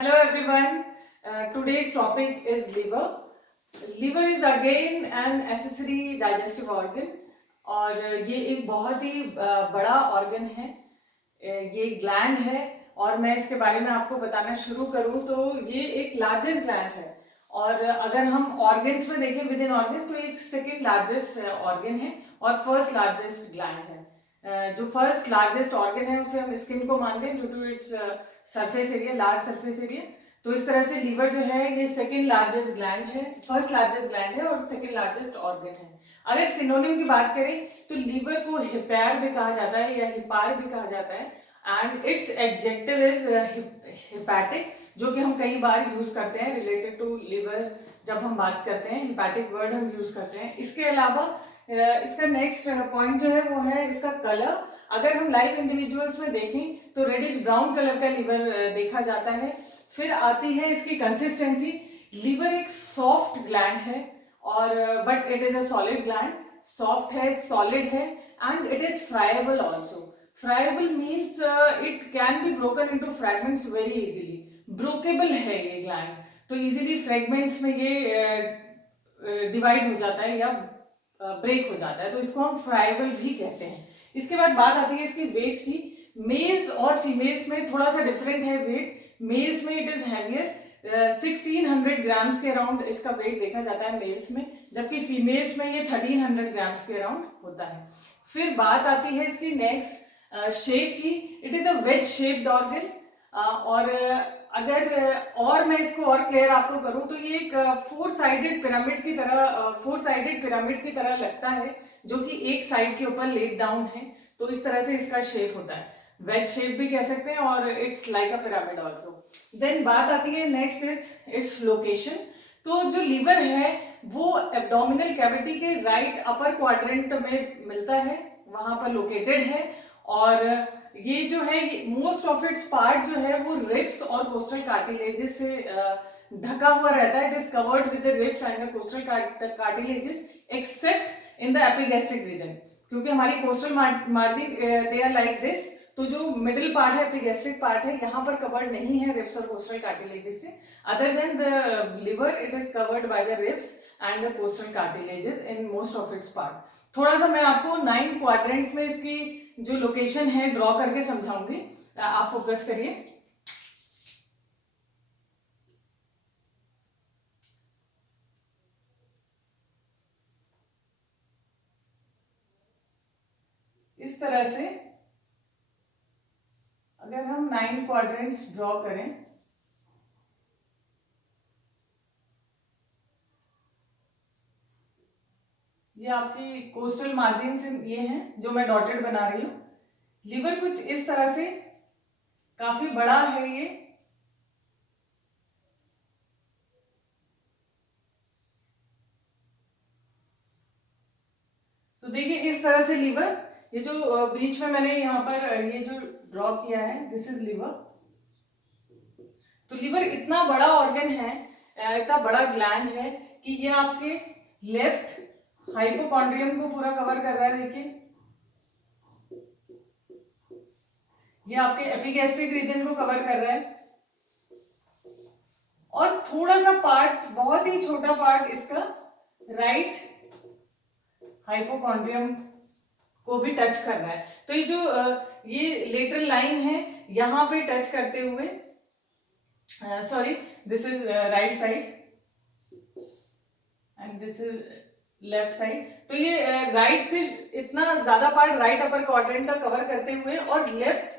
Hello everyone. Today's topic is liver. Liver is again an accessory digestive organ और ये एक बहुत ही बड़ा ऑर्गन है. ये ग्लैंड है और मैं इसके बारे में आपको बताना शुरू करूं तो ये एक लार्जेस्ट ग्लैंड है और अगर हम ऑर्गन्स में देखें विद इन ऑर्गन्स तो एक सेकेंड लार्जेस्ट ऑर्गन है और फर्स्ट लार्जेस्ट ग्लैंड है. जो फर्स्ट लार्जेस्ट ऑर्गन है उसे हम स्किन को मानते हैं due to its surface area, large surface area. तो इस तरह से लीवर जो है ये सेकेंड लार्जेस्ट ग्लैंड है, फर्स्ट लार्जेस्ट ग्लैंड है और सेकेंड लार्जेस्ट ऑर्गन है. अगर सिनोनिम की बात करें तो लीवर को हिपैर भी कहा जाता है या हिपार भी कहा जाता है and it's adjective is hepatic, जो कि हम कई बार यूज करते हैं रिलेटेड टू लिवर. जब हम बात करते हैं हिपैटिक वर्ड हम यूज करते हैं. इसके अलावा इसका नेक्स्ट पॉइंट जो है वो है इसका कलर. अगर हम लाइव इंडिविजुअल्स में देखें तो रेडिश ब्राउन कलर का लीवर देखा जाता है. फिर आती है इसकी कंसिस्टेंसी. लीवर एक सॉफ्ट ग्लैंड है और but it is a solid gland. Soft है, सॉलिड है and it is friable also. Friable means it can be broken into fragments very easily. Breakable है ये ग्लैंड, तो इजीली फ्रैगमेंट्स में ये डिवाइड हो जाता है या ब्रेक हो जाता है, तो इसको हम फ्राइबल भी कहते हैं. इसके बाद बात आती है इसकी वेट की. मेल्स और फीमेल्स में थोड़ा सा डिफरेंट है वेट. मेल्स में इट इज हैवियर, 1600 ग्राम्स के अराउंड इसका वेट देखा जाता है मेल्स में, जबकि फीमेल्स में ये 1300 ग्राम्स के अराउंड होता है. फिर बात आती है इसकी नेक्स्ट शेप की. It is a wedge shaped organ और अगर और मैं इसको और क्लियर आपको करूं तो ये एक फोर साइडेड पिरामिड की तरह लगता है, जो कि एक साइड के ऊपर लेट डाउन है. तो इस तरह से इसका शेप होता है. वेज शेप भी कह सकते हैं और it's like a pyramid also. Then बात आती है नेक्स्ट इज इट्स लोकेशन. तो जो लीवर है वो एब्डोमिनल कैविटी के राइट अपर क्वाड्रेंट में मिलता है, वहां पर लोकेटेड है. और ये जो है मोस्ट ऑफ इट्स पार्ट जो है वो रिब्स और कोस्टल कार्टिलेजेस से ढका हुआ रहता है. It is covered with the ribs and the costal cartilages except in the epigastric region, क्योंकि हमारी costal margin they are like this. तो जो मिडिल पार्ट है, एपिगैस्ट्रिक पार्ट है, यहाँ पर कवर्ड नहीं है रिब्स और कोस्टल कार्टिलेजेस से. Other than the liver it is covered by the ribs and the costal cartilages in most of its part. थोड़ा सा मैं आपको 9 क्वाड्रेंट्स में इसकी जो लोकेशन है ड्रॉ करके समझाऊंगी. आप फोकस करिए. इस तरह से अगर हम 9 क्वाड्रेंट्स ड्रॉ करें, ये आपकी कोस्टल मार्जिन ये हैं जो मैं डॉटेड बना रही हूं. लिवर कुछ इस तरह से काफी बड़ा है ये. तो देखिए इस तरह से लीवर, ये जो बीच में मैंने यहाँ पर ये जो ड्रॉ किया है दिस इज लिवर. तो लिवर इतना बड़ा ऑर्गन है, इतना बड़ा ग्लैंड है कि ये आपके लेफ्ट हाइपोकॉन्ड्रियम को पूरा कवर कर रहा है. देखिए ये आपके एपिगैस्ट्रिक रीजन को कवर कर रहा है और थोड़ा सा पार्ट, बहुत ही छोटा पार्ट इसका राइट हाइपोकॉन्ड्रियम को भी टच कर रहा है. तो ये जो ये लेटरल लाइन है यहां पे टच करते हुए, sorry this is right side and this is left side. तो ये राइट से इतना ज्यादा पार्ट राइट अपर क्वाड्रेंट तक कवर करते हुए और लेफ्ट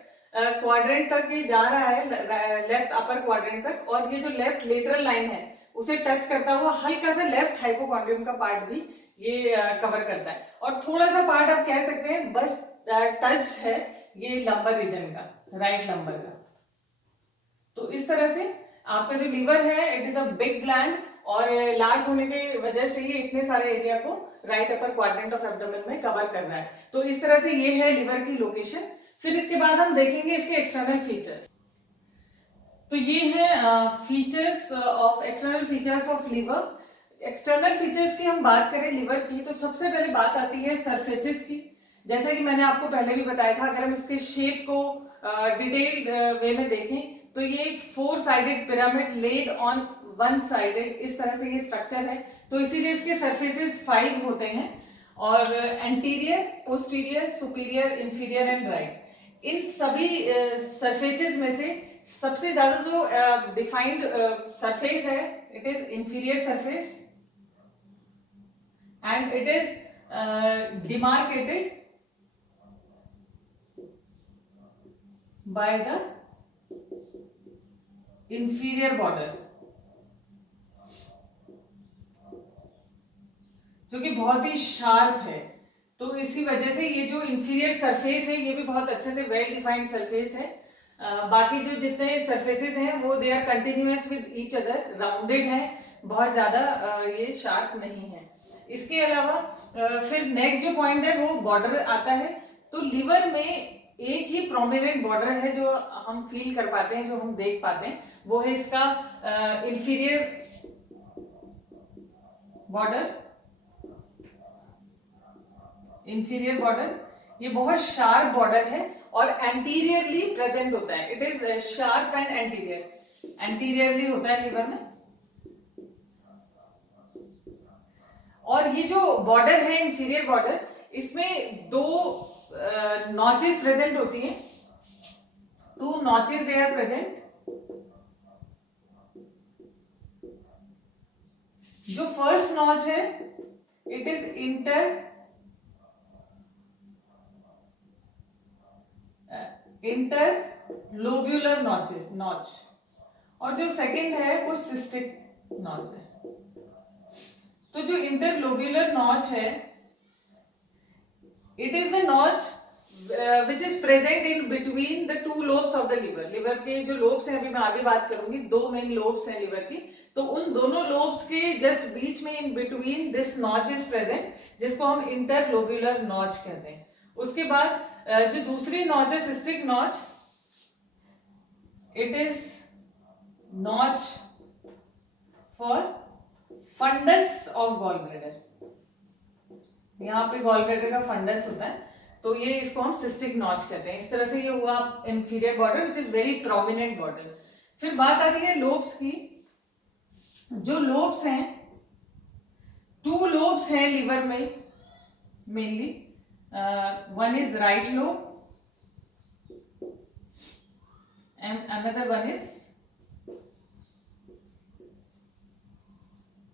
क्वाड्रेंट तक ये जा रहा है, लेफ्ट अपर क्वाड्रेंट तक. और ये जो लेफ्ट लेटरल लाइन है उसे टच करता हुआ हल्का सा लेफ्ट हाइपोकॉन्ड्रियम का पार्ट भी ये कवर करता है. और थोड़ा सा पार्ट आप कह सकते हैं बस टच है ये लंबर रीजन का, राइट लंबर का. तो इस तरह से आपका जो लीवर है it is a big gland और लार्ज होने की वजह से ये इतने सारे एरिया को right upper quadrant of abdomen में कवर कर रहा है. तो इस तरह से ये है लीवर की लोकेशन. फिर इसके बाद हम देखेंगे इसके एक्सटर्नल फीचर्स. तो ये है features of external features of liver. External features की हम बात करें लिवर की तो सबसे पहले बात आती है सरफेसेस की. जैसा कि मैंने आपको पहले भी बताया था, अगर हम इसके शेप को डिटेल्ड वे में देखें तो ये एक 4 sided pyramid laid on 1 sided, इस तरह से ये स्ट्रक्चर है। तो इसीलिए इसके सरफेसेस 5 होते हैं, और anterior, posterior, superior, inferior and right, इन सभी सरफेसेस में से सबसे ज्यादा जो डिफाइंड सरफेस है, it is inferior surface, and it is demarcated by the inferior border, जो कि बहुत ही शार्प है। तो इसी वजह से ये जो इंफीरियर सरफेस है ये भी बहुत अच्छे से वेल डिफाइंड सरफेस है। बाकी जो जितने सरफेसेस हैं वो they are continuous with each other, rounded है, बहुत ज्यादा ये शार्प नहीं है। इसके अलावा फिर नेक्स्ट जो पॉइंट है वो बॉर्डर आता है। तो लिवर में एक ही प्रोमिनेंट बॉर्डर है जो हम फील कर पाते हैं, जो हम देख पाते हैं, वो है इसका इंफीरियर बॉर्डर। इंफीरियर बॉर्डर ये बहुत शार्प बॉर्डर है और एंटीरियरली प्रेजेंट होता है। It is sharp and anterior, anteriorly होता है लिवर में। और ये जो बॉर्डर है इंफीरियर बॉर्डर, इसमें 2 नॉचेस प्रेजेंट होती हैं, 2 नॉचेस दे आर प्रेजेंट। जो फर्स्ट नॉच है इट इज इंटरलोब्यूलर नॉच, और जो सेकंड है वो सिस्टिक नॉच है। तो जो इंटरलोब्यूलर नॉच है, it is the notch which is present in between the 2 lobes of the liver. Liver के जो लोब्स हैं, अभी मैं आगे बात करूंगी, 2 मेन लोब्स हैं लिवर की, तो उन दोनों लोब्स के जस्ट बीच में in between this notch is present, जिसको हम इंटरलोब्यूलर नॉच कहते हैं। उसके बाद जो दूसरी नॉच है cystic notch, it is notch for fundus of gall bladder. यहाँ पे गॉल ब्लैडर का फंडस होता है, तो ये इसको हम सिस्टिक नॉच कहते हैं। इस तरह से ये हुआ inferior border which is very prominent border. फिर बात आती है लोब्स की। जो लोब्स हैं, 2 लोब्स हैं लिवर में mainly, one is right lobe and another one is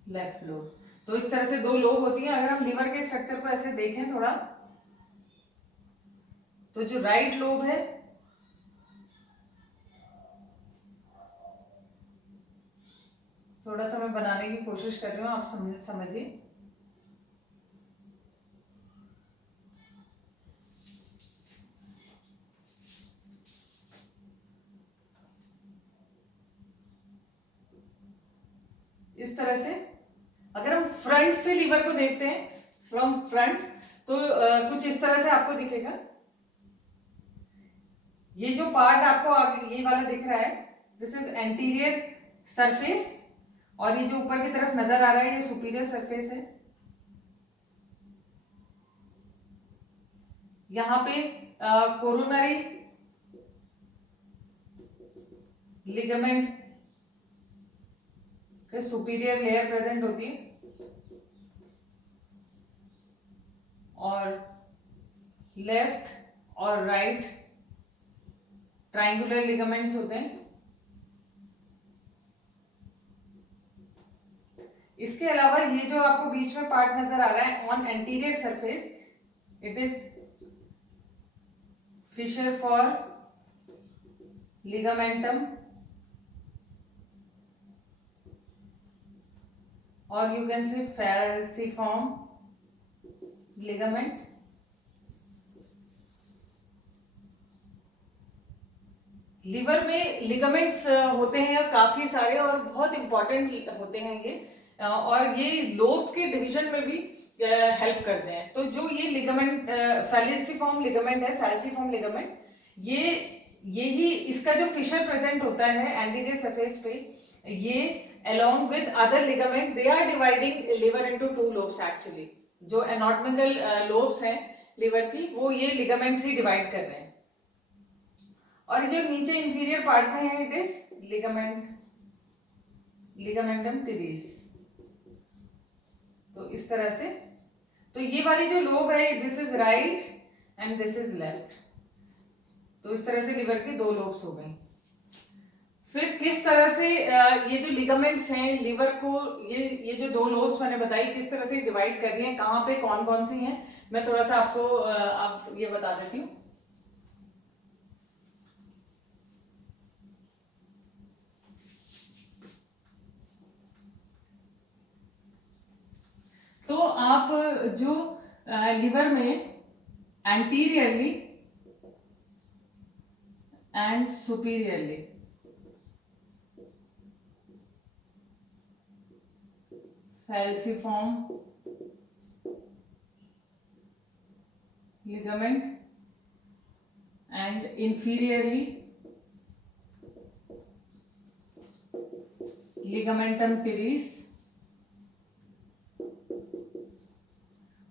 left lobe. तो इस तरह से 2 लोब होती हैं। अगर हम लिवर के स्ट्रक्चर को ऐसे देखें थोड़ा, तो जो राइट लोब है, थोड़ा सा मैं बनाने की कोशिश कर रही हूं, आप समझिए। इस तरह से अगर हम फ्रंट से लिवर को देखते हैं, फ्रॉम फ्रंट, तो कुछ इस तरह से आपको दिखेगा। ये जो पार्ट आपको ये वाला दिख रहा है, दिस इज एंटीरियर सरफेस, और ये जो ऊपर की तरफ नजर आ रहा है ये सुपीरियर सरफेस है। यहाँ पे कोरोनरी लिगामेंट के सुपीरियर लेयर प्रेजेंट होती है, और लेफ्ट और राइट ट्राइंगुलर लिगामेंट्स होते हैं। इसके अलावा ये जो आपको बीच में पार्ट नजर आ रहा है on anterior surface, it is fissure for ligamentum, और you can say falciform ligament. Liver में लिगामेंट्स होते हैं काफी सारे और बहुत इंपॉर्टेंट होते हैं ये, और ये लोब्स के डिवीजन में भी हेल्प करते हैं। तो जो ये लिगामेंट फैल्सिफॉर्म लिगामेंट है, फैल्सिफॉर्म लिगामेंट, यही इसका जो फिशर प्रेजेंट होता है एंटीरियर सरफेस पे, ये along with other ligament they are dividing liver into 2 lobes actually। जो एनाटॉमिकल लोब्स हैं लिवर की, वो ये लिगामेंट्स ही डिवाइड कर रहे हैं। और जो नीचे इंफीरियर पार्ट में है इट इज लिगामेंटम टेरिस। तो इस तरह से, तो ये वाली जो लोब है this is right and this is left. तो इस तरह से लिवर की दो लोब्स हो गई। फिर किस तरह से ये जो लिगामेंट्स हैं लिवर को, ये जो दो लोब्स मैंने बताई किस तरह से डिवाइड कर रही हैं, कहाँ पे कौन कौन सी हैं, मैं थोड़ा सा आपको आप ये बता देती हूँ। तो आप जो लिवर में anteriorly and superiorly falciform ligament and inferiorly ligamentum teres,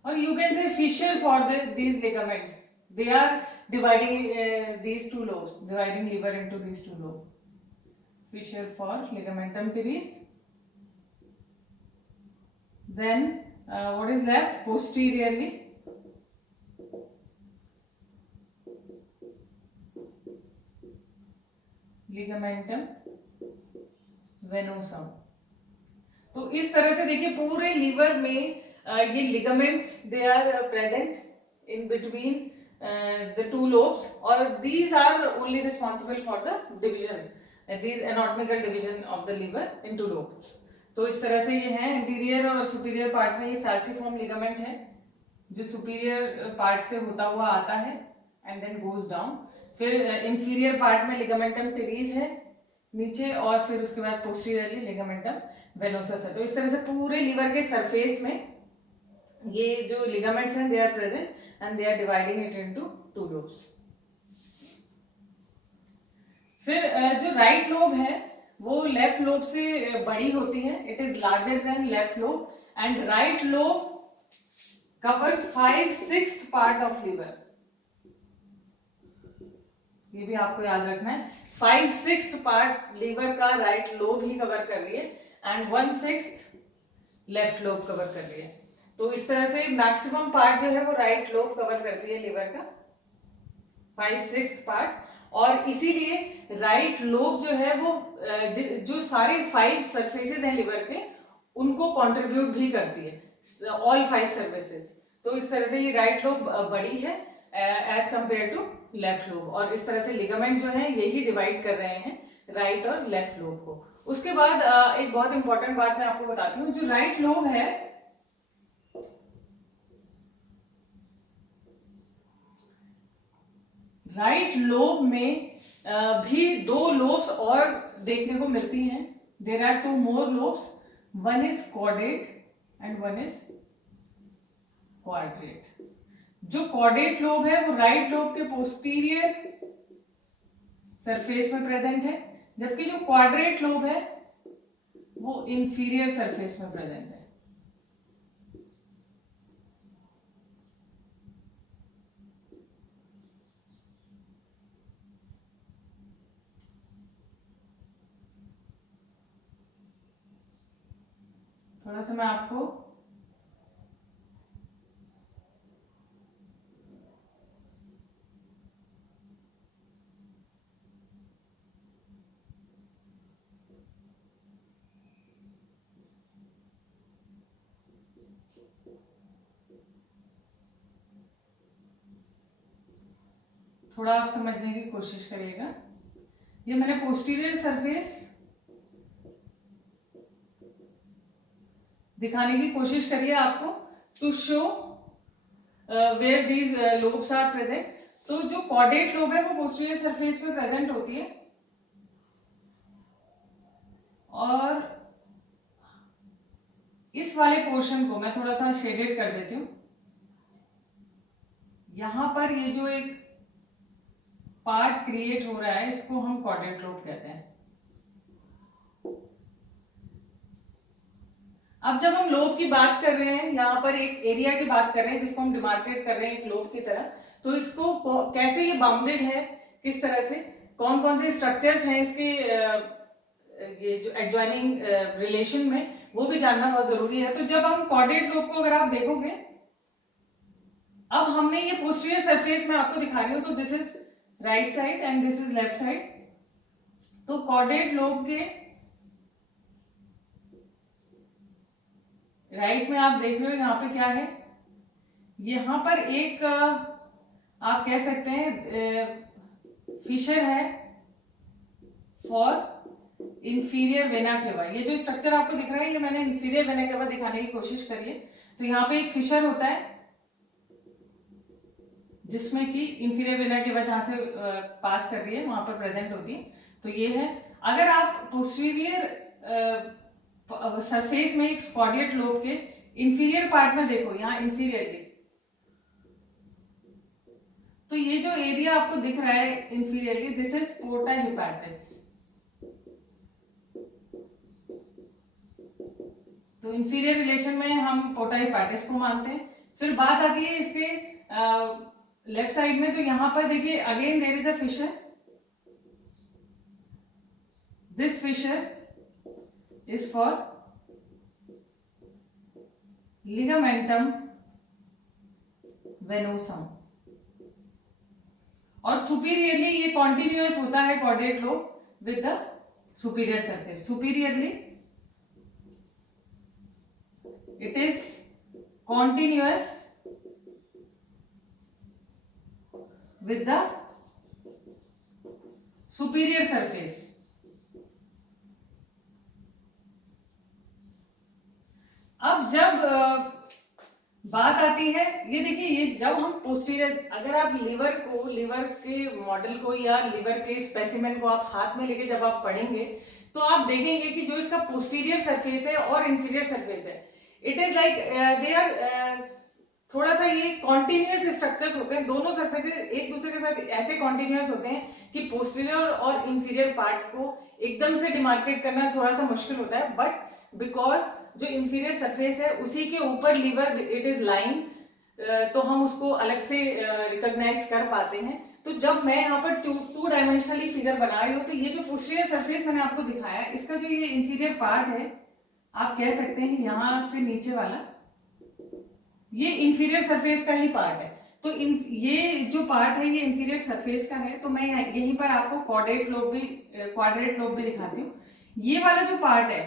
or you can say fissure for these ligaments. They are dividing these two lobes, dividing liver into these two lobes. Fissure for ligamentum teres. Then what is left? Posteriorly ligamentum venosum. तो इस तरह से देखिए पूरे liver में ये ligaments they are present in between the two lobes, और these are only responsible for the division, these anatomical division of the liver in two lobes. तो इस तरह से ये है, इंटीरियर और सुपीरियर पार्ट में ये फैल्सिफॉर्म लिगामेंट है जो सुपीरियर पार्ट से होता हुआ आता है एंड देन गोज डाउन। फिर इंफीरियर पार्ट में लिगामेंटम टेरिस है नीचे, और फिर उसके बाद पोस्टीरियरली लिगामेंटम वेनोसस है। तो इस तरह से पूरे लिवर के सरफेस में ये जो लिगामेंट्स हैं they are present and they are dividing it into two lobes. फिर जो राइट लोब है वो लेफ्ट लोब से बड़ी होती है, it is larger than left lobe, and right lobe covers 5/6 part of liver. ये भी आपको याद रखना है, 5/6 पार्ट लिवर का राइट लोब ही कवर कर रही है एंड 1/6 लेफ्ट लोब कवर कर रही है। तो इस तरह से मैक्सिमम पार्ट जो है वो राइट लोब कवर करती है लिवर का, 5/6 पार्ट। और इसीलिए राइट लोब जो है वो जो सारे 5 सरफेसेस हैं लिवर के उनको कंट्रीब्यूट भी करती है, ऑल 5 सर्विसेज। तो इस तरह से ये राइट लोब बड़ी है as compare to left lobe, और इस तरह से लिगामेंट जो है यही डिवाइड कर रहे हैं राइट और लेफ्ट लोब को। उसके बाद एक बहुत इंपॉर्टेंट बात मैं आपको बताती हूँ, जो राइट लोब है राइट लोब में भी दो लोब्स और देखने को मिलती हैं। There are 2 more lobes, one is caudate and one is quadrate। जो कॉर्डेट लोब है वो राइट लोब के पोस्टीरियर सरफेस में प्रेजेंट है, जबकि जो क्वाड्रेट लोब है वो इंफीरियर सरफेस में प्रेजेंट है। थोड़ा सा मैं आपको थोड़ा आप समझने की कोशिश करिएगा। ये मैंने पोस्टीरियर सरफेस दिखाने की कोशिश करी है आपको, to show where these lobes are present. तो जो कॉर्डेट लोब है वो पोस्टीरियर सरफेस पे प्रेजेंट होती है, और इस वाले पोर्शन को मैं थोड़ा सा शेडेड कर देती हूँ। यहां पर ये जो एक पार्ट क्रिएट हो रहा है इसको हम कॉर्डेट लोब कहते हैं। अब जब हम लोब की बात कर रहे हैं, यहाँ पर एक एरिया की बात कर रहे हैं जिसको हम डिमार्केट कर रहे हैं एक लोब की तरह, तो इसको कैसे ये बाउंडेड है, किस तरह से, कौन कौन से स्ट्रक्चर्स हैं इसके ये जो एडजॉइनिंग रिलेशन में, वो भी जानना बहुत जरूरी है। तो जब हम कॉर्डेट लोब को अगर आप देखोगे, अब हमने ये पोस्टीरियर सरफेस में आपको दिखा रही हूँ, तो this is right side and this is left side. तो कॉर्डेट लोब के राइट में आप देख रहे हो यहाँ पे क्या है, यहाँ पर एक आप कह सकते हैं फिशर है फॉर इंफीरियर वेना केवा। ये जो स्ट्रक्चर आपको दिख रहा है, ये मैंने इंफीरियर वेना केवा दिखाने की कोशिश करी है। तो यहाँ पे एक फिशर होता है जिसमें कि इंफीरियर वेना केवा जहां से पास कर रही है वहां पर प्रेजेंट होती है। तो ये है। अगर आप पोस्टीरियर सरफेस में एक स्कॉडिएट लोब के इंफीरियर पार्ट में देखो, यहाँ इंफीरियरली, तो ये जो एरिया आपको दिख रहा है इंफीरियरली, दिस इज पोर्टा हिपैटिस। तो इंफीरियर रिलेशन में हम पोर्टा हिपैटिस को मानते हैं। फिर बात आती है इसके लेफ्ट साइड में, तो यहां पर देखिए again there is a fissure. This fissure is for ligamentum venosum और सुपीरियरली ये कॉन्टिन्यूअस होता है caudate lobe with the superior surface. Superiorly it is continuous with the superior surface. अब जब बात आती है, ये देखिए, ये जब हम पोस्टीरियर, अगर आप लिवर के मॉडल को या लिवर के स्पेसिमेन को आप हाथ में लेके जब आप पढ़ेंगे, तो आप देखेंगे कि जो इसका पोस्टीरियर सरफेस है और इंफीरियर सरफेस है, it is like they are थोड़ा सा ये कॉन्टिन्यूअस स्ट्रक्चर्स होते हैं। दोनों सरफेसेस एक दूसरे के साथ ऐसे कॉन्टिन्यूअस होते हैं कि पोस्टीरियर और इंफीरियर पार्ट को एकदम से डिमार्केट करना थोड़ा सा मुश्किल होता है। बट बिकॉज जो इंफीरियर सरफेस है उसी के ऊपर लीवर इट इज लाइन, तो हम उसको अलग से रिकॉग्नाइज कर पाते हैं। तो जब मैं यहाँ पर टू डायमेंशनली फिगर बना रही हूँ, तो ये जो पोस्टीरियर सरफेस मैंने आपको दिखाया, इसका जो ये इंफीरियर पार्ट है, आप कह सकते हैं यहाँ से नीचे वाला, ये इंफीरियर सरफेस का ही पार्ट है। तो ये जो पार्ट है ये इंफीरियर सरफेस का है। तो मैं यहीं पर आपको क्वाड्रेट लोब भी दिखाती हूँ। ये वाला जो पार्ट है,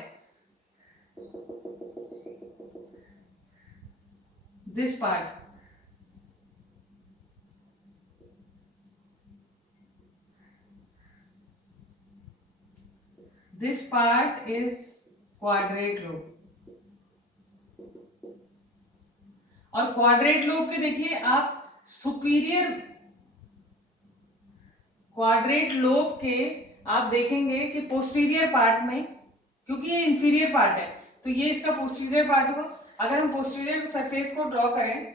this part, this part is quadrate lobe। और क्वाड्रेट लोब के देखिए आप सुपीरियर क्वाड्रेट लोब के आप देखेंगे कि पोस्टीरियर पार्ट में, क्योंकि ये इंफीरियर पार्ट है तो ये इसका पोस्टीरियर पार्ट होगा। अगर हम पोस्टीरियर सरफेस को ड्रॉ करें,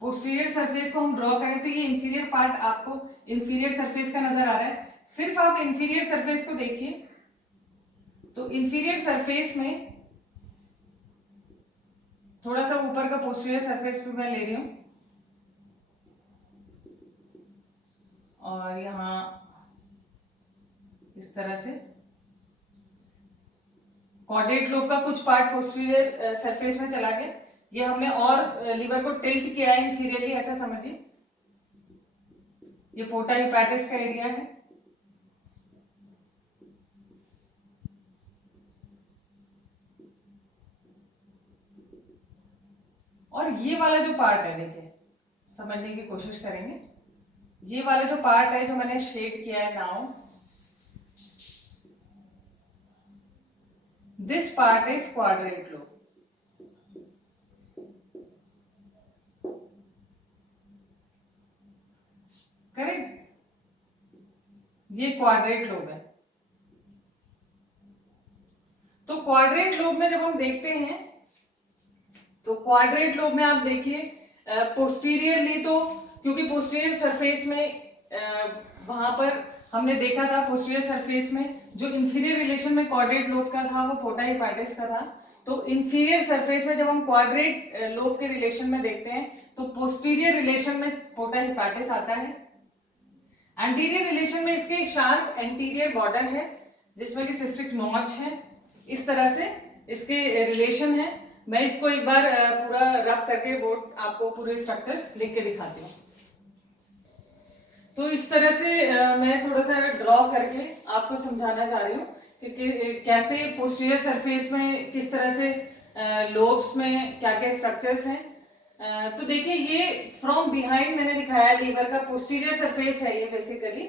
पोस्टीरियर सरफेस को हम ड्रॉ करें, तो ये इंफीरियर पार्ट आपको इंफीरियर सरफेस का नजर आ रहा है। सिर्फ आप इंफीरियर सरफेस को देखिए, तो इंफीरियर सरफेस में थोड़ा सा ऊपर का पोस्टीरियर सरफेस पे मैं ले रही हूं, और यहां इस तरह से क्वाड्रेट लोब का कुछ पार्ट पोस्टीरियर सरफेस में चला गया। ये हमने और लीवर को टिल्ट किया है इंफीरियरली, ऐसा समझिए। ये पोर्टा हिपैटिस का एरिया है। और ये वाला जो पार्ट है, देखिए समझने की कोशिश करेंगे। ये वाला जो पार्ट है जो मैंने शेड किया है now, this part is quadrate lobe. Correct, ये क्वाड्रेट लोब है। तो क्वाड्रेट लोब में जब हम देखते हैं, तो क्वाड्रेट लोब में आप देखिए पोस्टीरियरली, तो क्योंकि पोस्टीरियर सरफेस में वहां पर हमने देखा था, पोस्टीरियर सरफेस में जो इंफीरियर रिलेशन में क्वाड्रेट लोब का था वो पोर्टा हिपैटिस का था। तो इंफीरियर सरफेस में जब हम क्वाड्रेट लोब के रिलेशन में देखते हैं, तो पोस्टीरियर रिलेशन में पोर्टा हिपैटिस आता है। एंटीरियर रिलेशन में इसके शार्प एंटीरियर बॉर्डर है जिसमें कि सिस्टिक नॉच है, इस तरह से इसके रिलेशन है। मैं इसको एक बार पूरा रब करके बोर्ड आपको पूरे स्ट्रक्चर्स लिख के दिखाती हूँ। तो इस तरह से मैं थोड़ा सा ड्रॉ करके आपको समझाना चाह रही हूँ कि कैसे पोस्टीरियर सरफेस में किस तरह से लोब्स में क्या क्या स्ट्रक्चर्स हैं। तो देखिए ये फ्रॉम बिहाइंड मैंने दिखाया लीवर का पोस्टीरियर सरफेस है ये बेसिकली।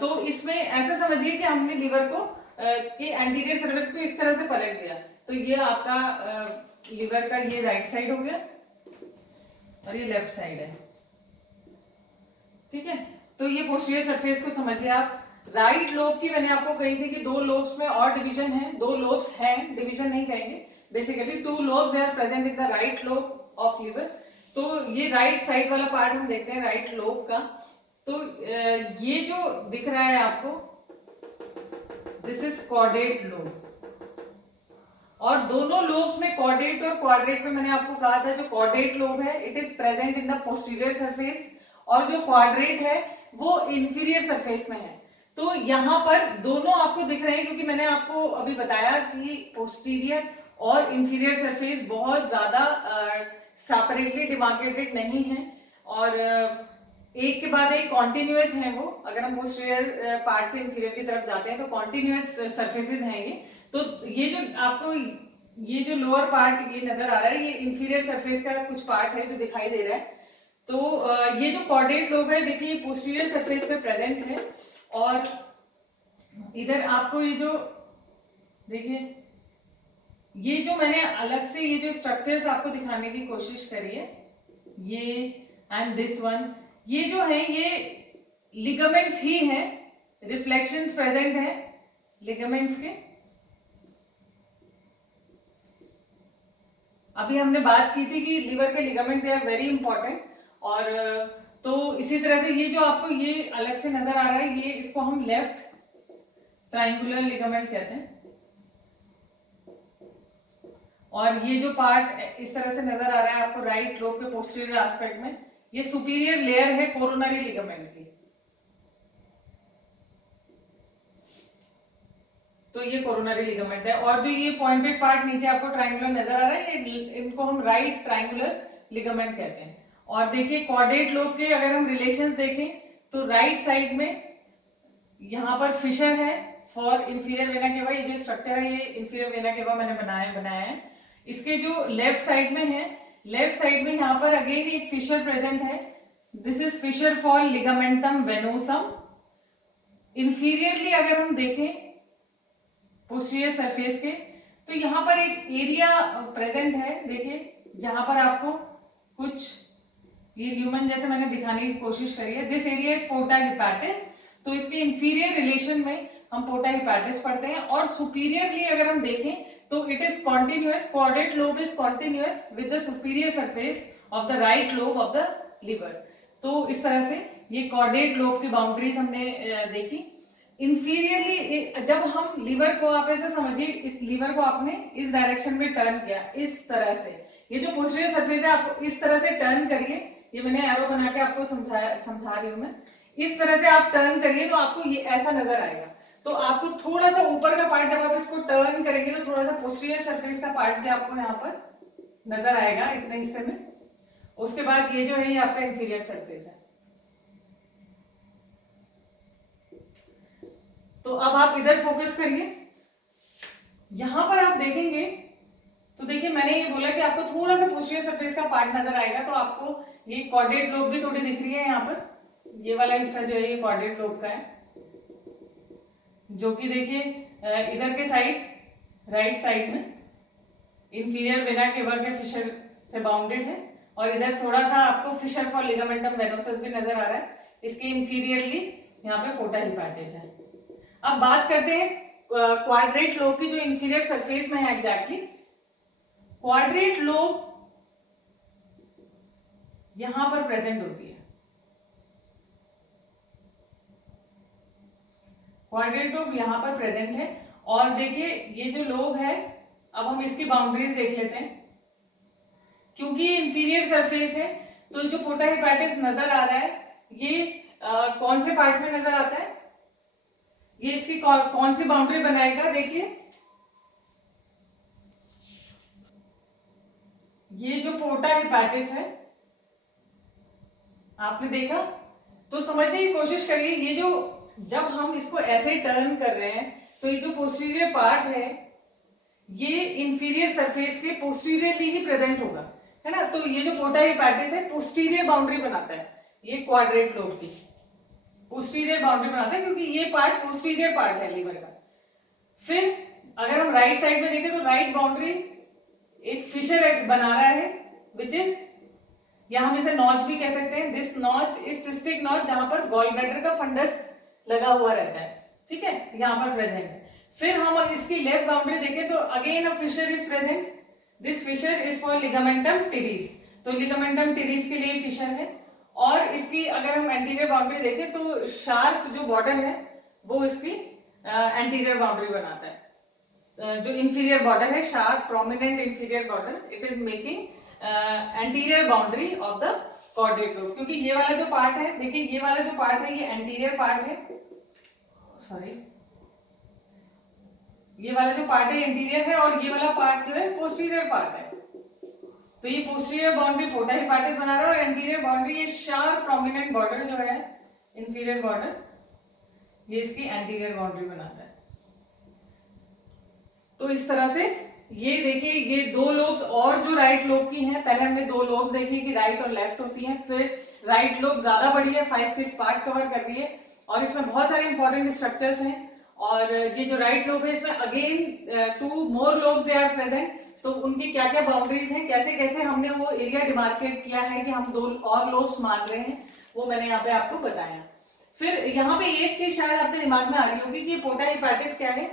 तो इसमें ऐसा समझिए कि हमने लीवर को कि एंटीरियर सरफेस को इस तरह से पलट दिया। तो ये आपका लीवर का ये राइट साइड हो गया और ये लेफ्ट साइड है, ठीक है। तो ये पोस्टीरियर सरफेस को समझिए आप। राइट लोब की मैंने आपको कही थी कि दो लोब्स में और डिवीजन है, दो लोब्स हैं, डिवीजन नहीं कहेंगे, basically two lobes are present in the right lobe of liver. तो ये राइट साइड वाला पार्ट हम देखते हैं राइट लोब का। तो ये जो दिख रहा है आपको, दिस इज कॉर्डेट लोब। और दोनों लोब्स में कॉर्डेट और क्वाड्रेट में मैंने आपको कहा था जो कॉर्डेट लोब है it is present in the posterior surface और जो क्वाड्रेट है वो इंफीरियर सरफेस में है। तो यहाँ पर दोनों आपको दिख रहे हैं क्योंकि मैंने आपको अभी बताया कि पोस्टीरियर और इंफीरियर सरफेस बहुत ज्यादा सेपरेटली डिमार्केटेड नहीं है और एक के बाद एक कॉन्टिन्यूअस है वो। अगर हम पोस्टीरियर पार्ट से इंफीरियर की तरफ जाते हैं तो कॉन्टिन्यूअस सरफेसेस हैं ये। तो ये जो आपको ये जो लोअर पार्ट ये नजर आ रहा है ये इंफीरियर सरफेस का कुछ पार्ट है जो दिखाई दे रहा है। तो ये जो कॉर्डेट लोब है देखिए पोस्टीरियर सरफेस पे प्रेजेंट है और इधर आपको ये जो देखिए ये जो मैंने अलग से ये जो स्ट्रक्चर्स आपको दिखाने की कोशिश करी है ये एंड दिस वन, ये जो है ये लिगामेंट्स ही हैं, रिफ्लेक्शंस प्रेजेंट हैं लिगामेंट्स के। अभी हमने बात की थी कि लीवर के ligament they are very important और तो इसी तरह से ये जो आपको ये अलग से नजर आ रहा है ये इसको हम लेफ्ट ट्रायंगुलर लिगामेंट कहते हैं और ये जो पार्ट इस तरह से नजर आ रहा है आपको राइट लोब के पोस्टीरियर एस्पेक्ट में ये सुपीरियर लेयर है कोरोनरी लिगामेंट की। तो ये कोरोनरी लिगामेंट है और जो ये पॉइंटेड पार्ट नीचे आपको ट्रायंगुलर नजर आ रहा है ये इनको हम राइट ट्रायंगुलर लिगामेंट कहते हैं। और देखिए कॉर्डेट लोब के अगर हम रिलेशंस देखें तो राइट साइड में यहाँ पर फिशर है फॉर इंफीरियर वेना केवा। ये जो स्ट्रक्चर है ये इंफीरियर वेना केवा मैंने बनाया है। इसके जो लेफ्ट साइड में है लेफ्ट साइड में यहाँ पर अगेन एक फिशर प्रेजेंट है, this is fissure for ligamentum venosum. Inferiorly अगर हम देखें पोस्टीरियर सरफेस के तो यहाँ पर एक एरिया प्रेजेंट है देखिए जहां पर आपको कुछ ये ल्यूमन जैसे मैंने दिखाने की कोशिश करी है। This area is पोर्टा हिपैटिस। तो इसके इंफीरियर रिलेशन में हम पोर्टा हिपैटिस पढ़ते हैं और सुपीरियरली अगर हम देखें तो it is continuous, chordate lobe is continuous with the superior surface of the right lobe of the liver. तो इस तरह से ये कॉर्डेट लोब की बाउंड्रीज हमने देखी। इंफीरियरली जब हम लीवर को आप ऐसे समझिए इस लीवर को आपने इस डायरेक्शन में टर्न किया इस तरह से, ये जो पोस्टीरियर सरफेस है आपको इस तरह से टर्न करिए, ये मैंने एरो बना के आपको समझा रही हूं मैं। इस तरह से आप टर्न करिए तो आपको ये ऐसा नजर आएगा। तो आपको थोड़ा सा ऊपर का पार्ट जब आप इसको टर्न करेंगे तो थोड़ा सा पोस्टीरियर सरफेस का पार्ट भी आपको यहाँ पर नजर आएगा इतने हिस्से में। उसके बाद ये जो है ये आपका इंफीरियर सरफेस है। तो अब आप इधर फोकस करिए, यहां पर आप देखेंगे तो देखिए मैंने ये बोला कि आपको थोड़ा सा पोस्टीरियर सरफेस का पार्ट नजर आएगा। तो आपको ये कॉर्डेट लोब भी थोड़ी दिख रही है यहाँ पर, ये वाला हिस्सा जो है ये कॉर्डेट लोब का है जो कि देखिए इधर के साइड राइट साइड में इंफीरियर वेना केवा के फिशर से बाउंडेड है और इधर थोड़ा सा आपको फिशर फॉर लिगामेंटम वेनोसस भी नजर आ रहा है। इसके इंफीरियरली यहाँ पे पोर्टा हिपैटिस है। अब बात करते हैं क्वाड्रेट लोब की जो इंफीरियर सरफेस में है एग्जैक्टली। क्वाड्रेट लोब यहां पर प्रेजेंट होती है, क्वाड्रेट लोब यहां पर प्रेजेंट है और देखिए ये जो लोब है अब हम इसकी बाउंड्रीज देख लेते हैं। क्योंकि ये इंफीरियर सरफेस है तो जो पोर्टा हिपैटिस नजर आ रहा है ये कौन से पार्ट में नजर आता है? ये इसकी कौन सी बाउंड्री बनाएगा? देखिए ये जो पोर्टा हेपाटिस है, आपने देखा, तो समझने की कोशिश करिए। ये जो जब हम इसको ऐसे टर्न कर रहे हैं तो ये जो पोस्टीरियर पार्ट है ये इंफीरियर सरफेस के पोस्टीरियरली ही प्रेजेंट होगा, है ना। तो ये जो पोर्टा हेपाटिस है पोस्टीरियर बाउंड्री बनाता है, ये क्वाड्रेट लोब की पोस्टीरियर बाउंड्री बनाता है, क्योंकि ये पार्ट पोस्टीरियर पार्ट है लीवर का। फिर अगर हम राइट साइड में देखें तो राइट बाउंड्री एक फिशर बना रहा है, विच इज, या हम इसे नॉच भी कह सकते हैं। This notch is cystic notch, जहां पर गॉल ब्लैडर का फंडस लगा हुआ रहता है, ठीक है, यहाँ पर प्रेजेंट है। फिर हम इसकी लेफ्ट बाउंड्री देखें तो again a fissure is present, this fissure is for ligamentum teres, तो लिगामेंटम टेरिस के लिए फिशर है। और इसकी अगर हम एंटीरियर बाउंड्री देखें तो शार्प जो बॉर्डर है वो इसकी एंटीरियर बाउंड्री बनाता है। जो इंफीरियर बॉर्डर है, sharp prominent inferior border, it is making anterior boundary of the chordate lobe. क्योंकि ये वाला जो पार्ट है, देखिए ये वाला जो पार्ट है ये एंटीरियर पार्ट है, सॉरी, ये वाला जो पार्ट है इंटीरियर है और ये वाला पार्ट जो है पोस्टीरियर पार्ट है। तो ये पोस्टीरियर बाउंड्री पोर्टा हेपाटिस बना रहा है और एंटीरियर बाउंड्री ये शार्प प्रोमिनेंट बॉर्डर जो है इंफीरियर बॉर्डर, ये इसकी एंटीरियर बाउंड्री बनाता है। तो इस तरह से ये देखिए ये दो लोब्स और जो राइट लोब की हैं, पहले हमने दो लोब्स देखी कि राइट और लेफ्ट होती हैं, फिर राइट लोब ज्यादा बड़ी है, 5-6 पार्ट कवर कर रही है और इसमें बहुत सारे इंपॉर्टेंट स्ट्रक्चर्स हैं। और ये जो राइट लोब है इसमें again 2 more lobes they are present, तो उनकी क्या क्या बाउंड्रीज हैं, कैसे कैसे हमने वो एरिया डिमार्केट किया है कि हम 2 और लोब्स मान रहे हैं, वो मैंने यहाँ पे आपको बताया। फिर यहाँ पे एक चीज शायद आपके दिमाग में आ रही होगी कि पोर्टा हेपाटिस क्या है।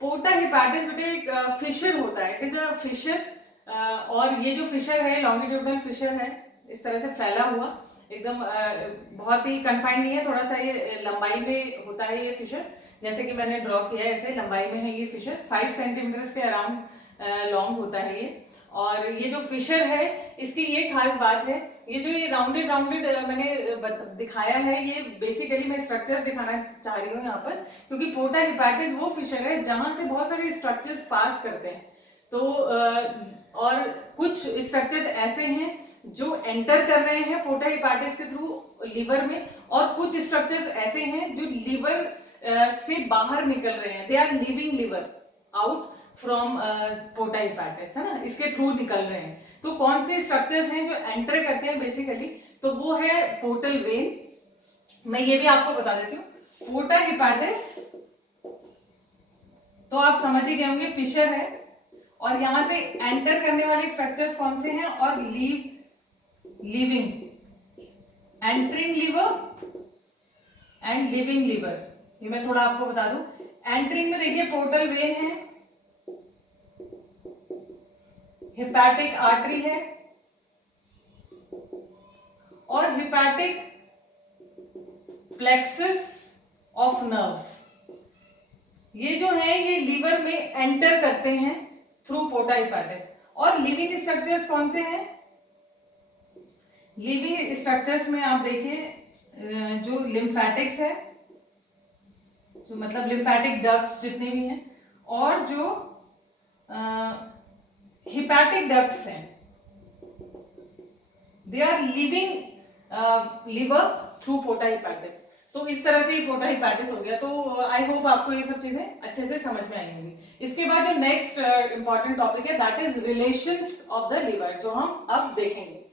पोर्टा हेपाटिस बेटे एक फिशर होता है, इट इज अ फिशर, और ये जो फिशर है लॉन्गिट्यूडनल फिशर है, इस तरह से फैला हुआ एकदम, बहुत ही कन्फाइंड नहीं है, थोड़ा सा ये लंबाई में होता है ये फिशर, जैसे कि मैंने ड्रॉ किया है ऐसे लंबाई में है ये फिशर, 5 सेंटीमीटर के अराउंड लॉन्ग होता है ये। और ये जो फिशर है इसकी ये खास बात है, ये जो ये राउंडेड मैंने दिखाया है, ये बेसिकली मैं स्ट्रक्चर्स दिखाना चाह रही हूँ यहाँ पर, क्योंकि पोर्टा हेपाटिस वो फिशर है जहां से बहुत सारे स्ट्रक्चर्स पास करते हैं। तो और कुछ स्ट्रक्चर्स ऐसे हैं जो एंटर कर रहे हैं पोर्टा हेपाटिस के थ्रू लीवर में, और कुछ स्ट्रक्चर्स ऐसे हैं जो लीवर से बाहर निकल रहे हैं, they are leaving liver out from porta hepatis, है ना, इसके थ्रू निकल रहे हैं। तो कौन से स्ट्रक्चर्स हैं जो एंटर करते हैं बेसिकली, तो वो है पोर्टल वेन। मैं ये भी आपको बता देती हूँ, पोर्टा हेपाटिस तो आप समझ ही गए होंगे फिशर है, और यहां से एंटर करने वाले स्ट्रक्चर्स कौन से हैं, और leaving, entering liver and living liver, ये मैं थोड़ा आपको बता दूं। एंटरिंग में देखिए पोर्टल वेन है, हेपाटिक आर्टरी है और हेपाटिक प्लेक्सस ऑफ नर्व्स, ये जो है ये लीवर में एंटर करते हैं थ्रू पोर्टा हेपाटिस। और लिविंग स्ट्रक्चर्स कौन से हैं? लिविंग स्ट्रक्चर्स में आप देखिए जो लिम्फेटिक्स है, जो मतलब लिम्फेटिक डक्ट्स जितने भी हैं, और जो हेपाटिक डक्ट्स हैं, they are leaving liver through porta hepatis. तो इस तरह से ये पोर्टा हेपाटिस हो गया। तो आई होप आपको ये सब चीजें अच्छे से समझ में आई होंगी। इसके बाद जो नेक्स्ट इंपॉर्टेंट टॉपिक है that is relations of the liver, जो हम अब देखेंगे।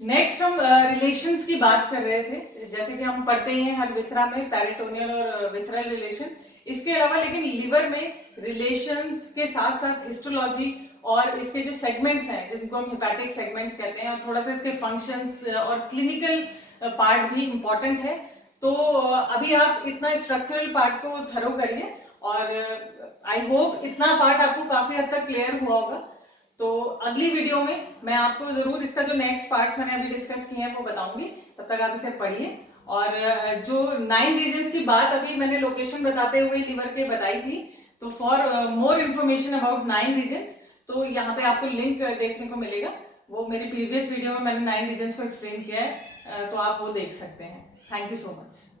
नेक्स्ट हम रिलेशंस की बात कर रहे थे, जैसे कि हम पढ़ते हैं हर विसरा में पेरिटोनियल और विसरल रिलेशन। इसके अलावा लेकिन लीवर में रिलेशंस के साथ साथ हिस्टोलॉजी और इसके जो सेगमेंट्स हैं जिनको हम हेपाटिक सेगमेंट्स कहते हैं, और थोड़ा सा इसके फंक्शंस और क्लिनिकल पार्ट भी इम्पोर्टेंट है। तो अभी आप इतना स्ट्रक्चरल पार्ट को थरो करिए, और आई होप इतना पार्ट आपको काफी हद तक क्लियर हुआ होगा। तो अगली वीडियो में मैं आपको जरूर इसका जो नेक्स्ट पार्ट्स मैंने अभी डिस्कस किए हैं वो बताऊंगी, तब तक आप इसे पढ़िए। और जो 9 रीजन्स की बात अभी मैंने लोकेशन बताते हुए लीवर के बताई थी, तो for more information about 9 regions, तो यहाँ पे आपको लिंक देखने को मिलेगा, वो मेरी प्रीवियस वीडियो में मैंने 9 रीजन्स को एक्सप्लेन किया है, तो आप वो देख सकते हैं। Thank you so much.